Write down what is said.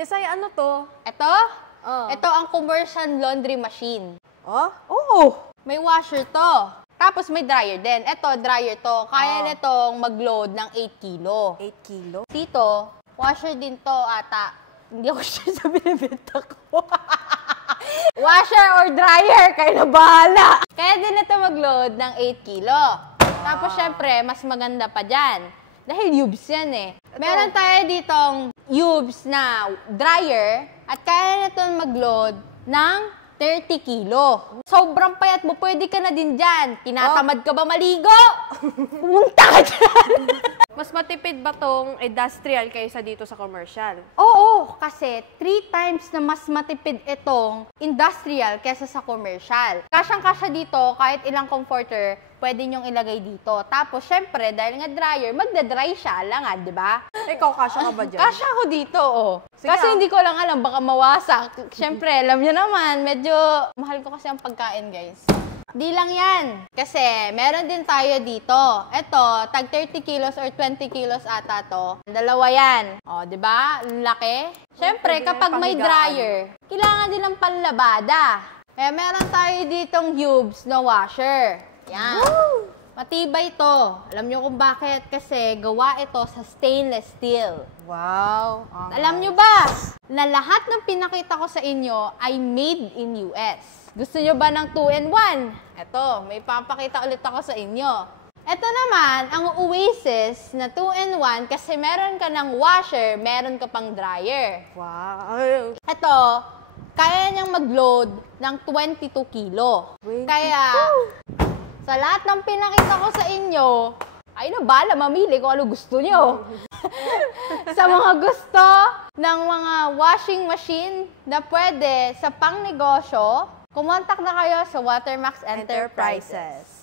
Tesay, ano to? Ito? Ito ang commercial laundry machine. Oh? Oo. May washer to. Tapos may dryer din. Ito, dryer to. Kaya nitong mag-load ng 8 kilo. 8 kilo? Dito, washer din to ata. Hindi ako sure sa binibenta ko. Washer or dryer, kayo na bahala. Kaya din ito mag-load ng 8 kilo. Tapos, syempre, mas maganda pa dyan. Dahil Yubes yan eh. Meron tayo ditong Yubes na dryer at kaya na ito mag-load ng 30 kilo. Sobrang payat mo, pwede ka na din dyan. Tinatamad ka ba maligo? Pumunta ka dyan. Mas matipid ba tong industrial kaysa dito sa commercial? Oo, kasi 3 times na mas matipid itong industrial kaysa sa commercial. Kasyang-kasya dito, kahit ilang comforter, pwede nyong ilagay dito. Tapos, syempre, dahil nga dryer, magda-dry siya lang nga, di ba? Ikaw, kasya ka ba dyan? Kasya ako dito, oh. Sige, Kasi hindi ko lang alam, baka mawasak. Syempre, alam nyo naman, medyo mahal ko kasi ang pagkain, guys. Di lang yan. Kasi, meron din tayo dito. Ito, tag 30 kilos or 20 kilos ata to. Dalawa yan. O, di ba? Laki. Syempre, kapag may dryer, kailangan din ng panlabada. Kaya meron tayo ditong Yubes na washer. Yan. Woo! Matibay to. Alam nyo kung bakit? Kasi gawa ito sa stainless steel. Wow. Alam nyo ba na lahat ng pinakita ko sa inyo ay made in US? Gusto nyo ba ng 2-in-1? Eto, may papakita ulit ako sa inyo. Ito naman, ang Oasis na 2-in-1 kasi meron ka ng washer, meron ka pang dryer. Wow. Ito, kaya niyang mag-load ng 22 kilo. Kaya, sa lahat ng pinakita ko sa inyo, ay na bala, mamili kung ano gusto nyo. Sa mga gusto ng mga washing machine na pwede sa pangnegosyo, kumontak na kayo sa Watermax Enterprises.